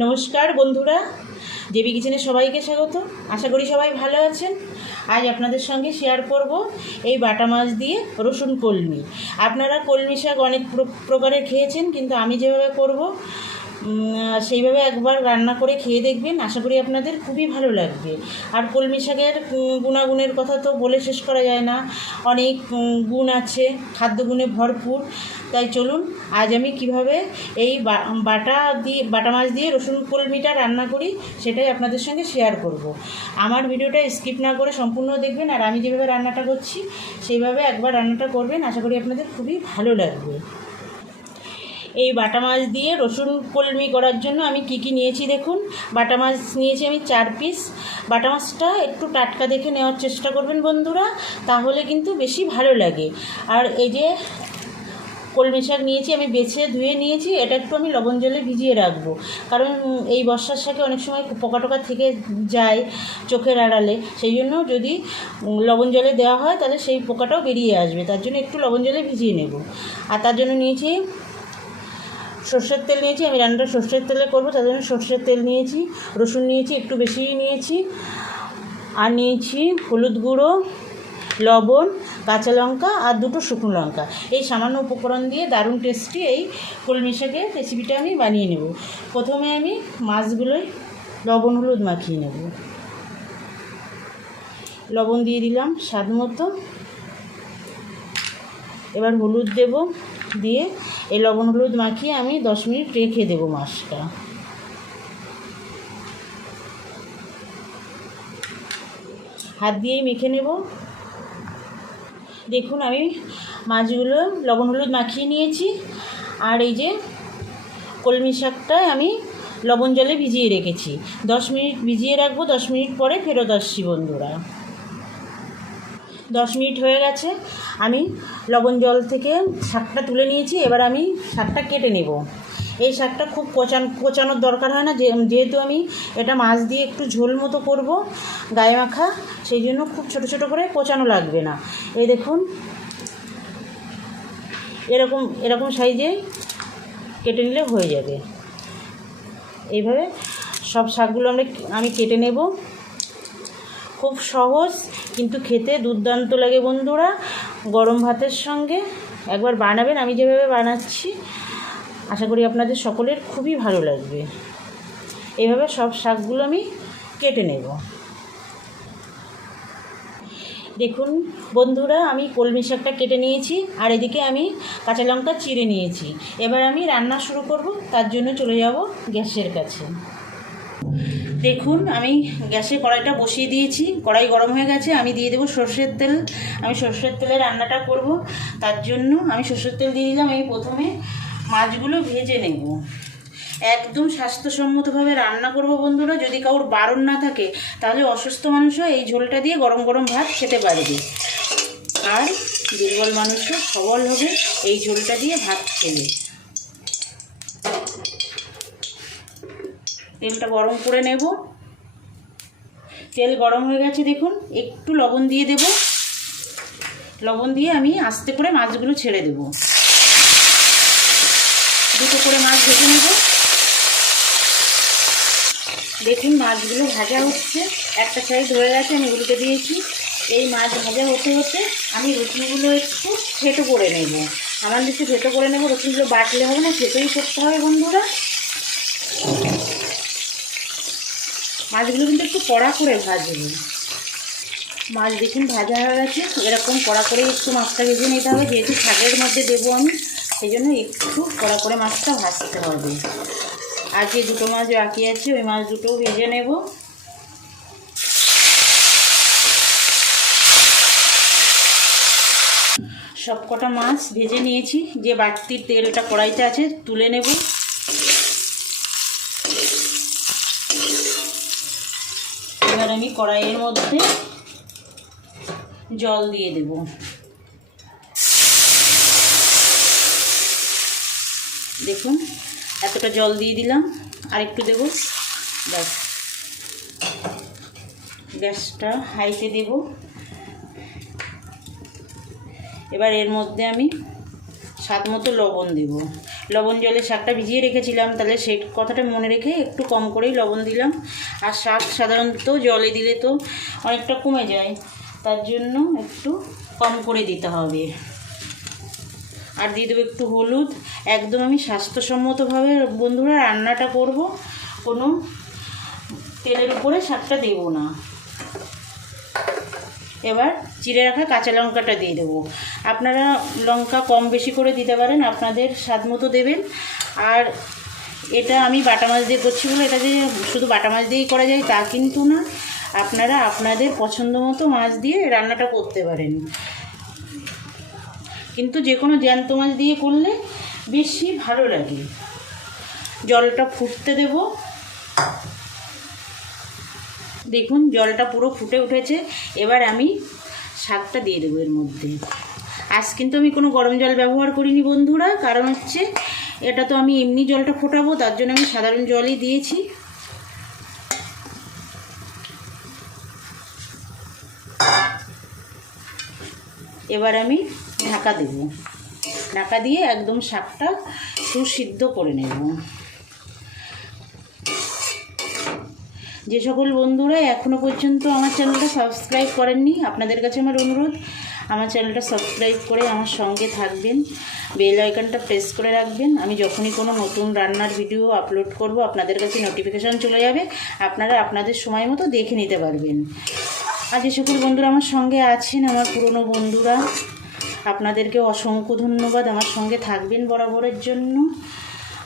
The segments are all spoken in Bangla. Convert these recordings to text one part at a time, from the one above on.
নমস্কার বন্ধুরা, জেবি কিচেনে সবাইকে স্বাগত। আশা করি সবাই ভালো আছেন। আজ আপনাদের সঙ্গে শেয়ার করব এই বাটা মাছ দিয়ে রসুন কলমি। আপনারা কলমি শাক অনেক প্রকারের খেয়েছেন, কিন্তু আমি যেভাবে করব সেইভাবে একবার রান্না করে খেয়ে দেখবেন। আশা করি আপনাদের খুবই ভালো লাগবে। আর কলমি শাকের গুণাগুণের কথা তো বলে শেষ করা যায় না, অনেক গুণ আছে, খাদ্যগুণে ভরপুর। তাই চলুন আজ আমি কিভাবে এই বাটা মাছ দিয়ে রসুন কলমিটা রান্না করি সেটাই আপনাদের সঙ্গে শেয়ার করব। আমার ভিডিওটা স্কিপ না করে সম্পূর্ণ দেখবেন, আর আমি যেভাবে রান্নাটা করছি সেইভাবে একবার রান্নাটা করবেন। আশা করি আপনাদের খুবই ভালো লাগবে। এই বাটা মাছ দিয়ে রসুন কলমি করার জন্য আমি কি নিয়েছি দেখুন। বাটা মাছ নিয়েছি আমি 4 পিস। বাটা মাছটা একটু টাটকা দেখে নেওয়ার চেষ্টা করবেন বন্ধুরা, তাহলে কিন্তু বেশি ভালো লাগে। আর এই যে কলমি শাক নিয়েছি, আমি বেছে ধুয়ে নিয়েছি। এটা একটু আমি লবণ জলে ভিজিয়ে রাখবো, কারণ এই বর্ষার শাকে অনেক সময় পোকা টোকা থেকে যায় চোখের আড়ালে। সেই জন্য যদি লবণ জলে দেওয়া হয় তাহলে সেই পোকাটাও বেরিয়ে আসবে, তার জন্য একটু লবণ জলে ভিজিয়ে নেব। আর তার জন্য নিয়েছি সর্ষের তেল নিয়েছি। আমি রান্নাটা সর্ষের তেলে করবো, তার জন্য সর্ষের তেল নিয়েছি। রসুন নিয়েছি, একটু বেশিই নিয়েছি। আর নিয়েছি হলুদ গুঁড়ো, লবণ, কাঁচা লঙ্কা আর 2টো শুকনো লঙ্কা। এই সামান্য উপকরণ দিয়ে দারুণ টেস্টি এই কলমি শাকের রেসিপিটা আমি বানিয়ে নেব। প্রথমে আমি মাছগুলোই লবণ হলুদ মাখিয়ে নেব। লবণ দিয়ে দিলাম স্বাদ মতো। এবার হলুদ দেব, দিয়ে এই লবণ হলুদ মাখিয়ে আমি 10 মিনিট রেখে দেবো মাছটা। হাত দিয়েই মেখে নেব। দেখুন আমি মাছগুলো লবণ হলুদ মাখিয়ে নিয়েছি। আর এই যে কলমি শাকটা আমি লবণ জলে ভিজিয়ে রেখেছি। 10 মিনিট ভিজিয়ে রাখবো, 10 মিনিট পরে ফেরত আসছি বন্ধুরা। 10 মিনিট হয়ে গেছে, আমি লবণ জল থেকে শাকটা তুলে নিয়েছি। এবার আমি শাকটা কেটে নেব। এই শাকটা খুব কোচানোর দরকার হয় না, যেহেতু আমি এটা মাছ দিয়ে একটু ঝোল মতো করব, গায়ে মাখা, সেই জন্য খুব ছোট ছোট করে কোচানো লাগবে না। এই দেখুন এরকম সাইজে কেটে নিলে হয়ে যাবে। এইভাবে সব শাকগুলো আমি কেটে নেব। খুব সহজ, কিন্তু খেতে দুর্দান্ত লাগে বন্ধুরা। গরম ভাতের সঙ্গে একবার বানাবেন, আমি যেভাবে বানাচ্ছি। আশা করি আপনাদের সকলের খুবই ভালো লাগবে। এইভাবে সব শাকগুলো আমি কেটে নেব। দেখুন বন্ধুরা, আমি কলমি শাকটা কেটে নিয়েছি, আর এদিকে আমি কাঁচা লঙ্কা চিড়ে নিয়েছি। এবার আমি রান্না শুরু করব, তার জন্য চলে যাব গ্যাসের কাছে। দেখুন আমি গ্যাসে কড়াইটা বসিয়ে দিয়েছি। কড়াই গরম হয়ে গেছে, আমি দিয়ে দেবো সর্ষের তেল। আমি সর্ষের তেলে রান্নাটা করব, তার জন্য আমি সর্ষের তেল দিয়ে দিলাম। আমি প্রথমে মাছগুলো ভেজে নেব। একদম স্বাস্থ্যসম্মতভাবে রান্না করব বন্ধুরা। যদি কারোর বারণ না থাকে তাহলে অসুস্থ মানুষও এই ঝোলটা দিয়ে গরম গরম ভাত খেতে পারবে, আর দুর্বল মানুষও সবল হবে এই ঝোলটা দিয়ে ভাত খেলে। তেলটা গরম করে নেব। তেল গরম হয়ে গেছে, দেখুন একটু লবণ দিয়ে দেব। লবণ দিয়ে আমি আস্তে করে মাছগুলো ছেড়ে দেব। 2টো করে মাছ ভেজে নেব। দেখুন মাছগুলো ভাজা হচ্ছে, একটা সাইড হয়ে গেছে, আমি উল্টে দিয়েছি। এই মাছ ভাজা হতে হতে আমি রসুনগুলো একটু থেতো করে নেব। আমার একটু থেতো করে নেব। রসুনগুলো বাটলে হবে না, থেতোই করতে হবে বন্ধুরা। মাছগুলো কিন্তু একটু কড়া করে ভাজবে। মাছ দেখুন ভাজা হয়ে গেছে। এরকম কড়া করে একটু মাছটা ভেজে নিতে হবে, যেহেতু শাকের মধ্যে দেবো আমি, সেই জন্য একটু কড়া করে মাছটা ভাজতে হবে। আর যে 2টো মাছ বাকি আছে ওই মাছ 2টোও ভেজে নেব। সব কটা মাছ ভেজে নিয়েছি। যে বাড়তির তেলটা কড়াইতে আছে তুলে নেব। এবার আমি কড়াইয়ের মধ্যে জল দিয়ে দেব। দেখুন এতটা জল দিয়ে দিলাম, আর একটু দেব। ব্যাস, গ্যাসটা হাইতে দেব। এবার এর মধ্যে আমি স্বাদ মতো লবণ দেব। লবণ জলে শাকটা ভিজিয়ে রেখেছিলাম, তাহলে সেই কথাটা মনে রেখে একটু কম করেই লবণ দিলাম। আর শাক সাধারণত জলে দিলে তো অনেকটা কমে যায়, তার জন্য একটু কম করে দিতে হবে। আর দিয়ে দেবো একটু হলুদ। একদম আমি স্বাস্থ্যসম্মতভাবে বন্ধুরা রান্নাটা করব, কোনো তেলের উপরে শাকটা দেব না। এবার চিড়ে রাখা কাঁচা লঙ্কাটা দিয়ে দেবো। আপনারা লঙ্কা কম বেশি করে দিতে পারেন, আপনাদের স্বাদ মতো দেবেন। আর এটা আমি বাটা মাছ দিয়ে করছি বলে এটা যে শুধু বাটা মাছ দিয়েই করা যায় তা কিন্তু না, আপনারা আপনাদের পছন্দ মতো মাছ দিয়ে রান্নাটা করতে পারেন। কিন্তু যে কোনো জ্যান্ত মাছ দিয়ে করলে বেশি ভালো লাগে। জলটা ফুটতে দেব। দেখুন জলটা পুরো ফুটে উঠেছে। এবার আমি শাকটা দিয়ে দেবো এর মধ্যে। আজ কিন্তু আমি কোনো গরম জল ব্যবহার করিনি বন্ধুরা, কারণ হচ্ছে এটা তো আমি এমনি জলটা ফোটাবো, তার জন্য আমি সাধারণ জলই দিয়েছি। এবার আমি ঢাকা দেব। ঢাকা দিয়ে একদম শাকটা সুসিদ্ধ করে নেব। যে সকল বন্ধুরা এখনও পর্যন্ত আমার চ্যানেলটা সাবস্ক্রাইব করেননি, আপনাদের কাছে আমার অনুরোধ আমার চ্যানেলটা সাবস্ক্রাইব করে আমার সঙ্গে থাকবেন, বেল আইকনটা প্রেস করে রাখবেন। আমি যখনই কোনো নতুন রান্নার ভিডিও আপলোড করব আপনাদের কাছে নোটিফিকেশান চলে যাবে, আপনারা আপনাদের সময় মতো দেখে নিতে পারবেন। আর যে সকল বন্ধুরা আমার সঙ্গে আছেন, আমার পুরনো বন্ধুরা, আপনাদেরকে অসংখ্য ধন্যবাদ। আমার সঙ্গে থাকবেন বরাবরের জন্য,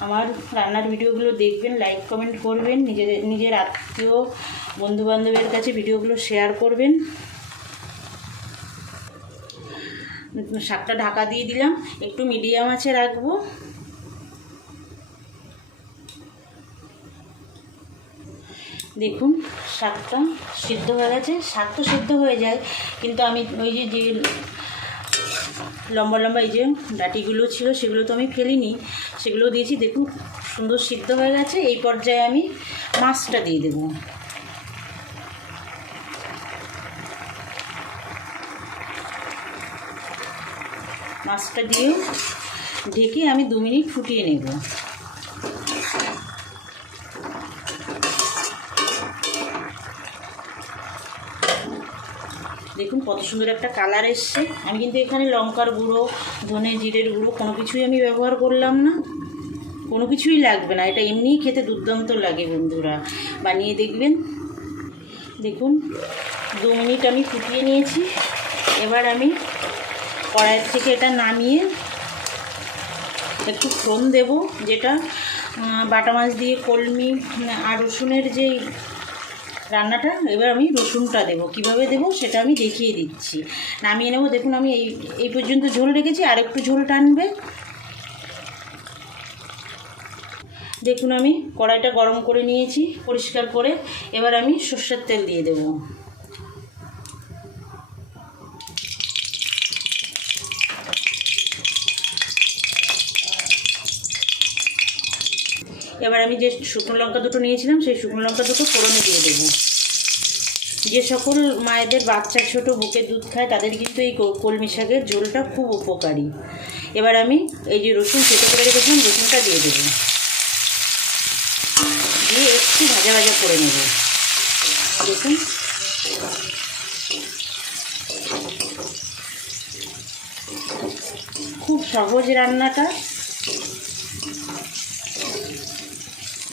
আমার রান্নার ভিডিওগুলো দেখবেন, লাইক কমেন্ট করবেন, নিজের আত্মীয় বন্ধুবান্ধবের কাছে ভিডিওগুলো শেয়ার করবেন। শাকটা ঢাকা দিয়ে দিলাম, একটু মিডিয়াম আঁচে রাখবো। দেখুন শাকটা সিদ্ধ হয়ে গেছে। শাক তো সিদ্ধ হয়ে যায়, কিন্তু আমি ওই যে লম্বা লম্বা এই যে ডাঁটিগুলো ছিল সেগুলো তো আমি ফেলিনি, সেগুলো দিয়েছি। দেখুন সুন্দর সিদ্ধ হয়ে গেছে। এই পর্যায়ে আমি মাছটা দিয়ে দেব। মাছটা দিয়ে ঢেকে আমি 2 মিনিট ফুটিয়ে নেব। দেখুন কত সুন্দর একটা কালার এসছে। আমি কিন্তু এখানে লঙ্কার গুঁড়ো, ধনে জিরের গুঁড়ো কোনো কিছুই আমি ব্যবহার করলাম না, কোনো কিছুই লাগবে না। এটা এমনিই খেতে দুর্দান্ত লাগে বন্ধুরা, বানিয়ে দেখবেন। দেখুন 2 মিনিট আমি ফুটিয়ে নিয়েছি। এবার আমি কড়াইয়ের থেকে এটা নামিয়ে একটু ফোড়ন দেব, যেটা বাটা মাছ দিয়ে কলমি আর রসুনের যেই রান্নাটা। এবার আমি রসুনটা দেব, কিভাবে দেব সেটা আমি দেখিয়ে দিচ্ছি। নামিয়ে নেব। দেখুন আমি এই পর্যন্ত ঝোল রেখেছি, আর একটু ঝোল টানবে। দেখুন আমি কড়াইটা গরম করে নিয়েছি পরিষ্কার করে। এবার আমি সর্ষের তেল দিয়ে দেব। এবার আমি যে শুকনো লঙ্কা দুটো নিয়েছিলাম সেই শুকনো লঙ্কা দুটো ফোড়নে দিয়ে দেবো। যে সকল মায়েদের বাচ্চা ছোট বুকে দুধ খায় তাদের কিন্তু এই কলমি শাকের ঝোলটা খুব উপকারী। এবার আমি এই যে রসুন সেদ্ধ করে রেখেছিলাম রসুনটা দিয়ে দেবো, দিয়ে একটু ভাজা ভাজা করে নেব। দেখুন খুব সহজ রান্নাটা,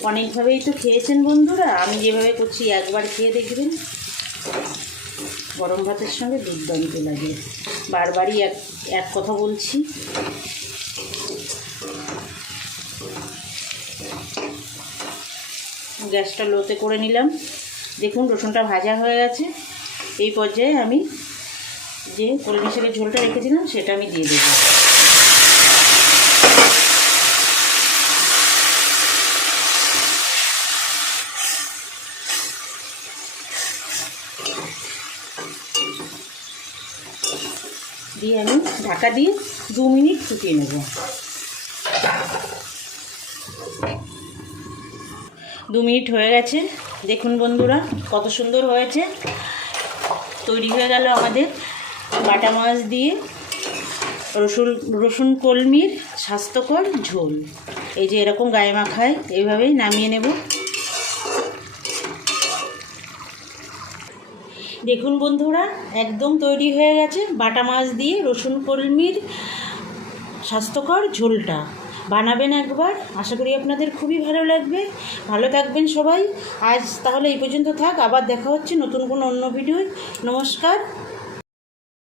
অনেকভাবেই তো খেয়েছেন বন্ধুরা। আমি যেভাবে করছি একবার খেয়ে দেখবেন, গরম ভাতের সঙ্গে দুর্দান্ত লাগে। বারবারই এক কথা বলছি। গ্যাসটা লোতে করে নিলাম। দেখুন রসুনটা ভাজা হয়ে গেছে। এই পর্যায়ে আমি যে কলমি শাকের ঝোলটা রেখেছিলাম সেটা আমি দিয়ে দেবো। দিয়ে আমি ঢাকা দিয়ে 2 মিনিট ফুটিয়ে নেব। 2 মিনিট হয়ে গেছে। দেখুন বন্ধুরা কত সুন্দর হয়েছে। তৈরি হয়ে গেল আমাদের বাটা মাছ দিয়ে রসুন কলমির স্বাস্থ্যকর ঝোল। এই যে এরকম গায়ে মাখায়, এইভাবেই নামিয়ে নেব। দেখুন বন্ধুরা, একদম তৈরি হয়ে গেছে বাটা মাছ দিয়ে রসুন কলমির স্বাস্থ্যকর ঝোলটা। বানাবেন একবার, আশা করি আপনাদের খুবই ভালো লাগবে। ভালো থাকবেন সবাই। আজ তাহলে এই পর্যন্ত থাক, আবার দেখা হচ্ছে নতুন কোনো অন্য ভিডিও। নমস্কার।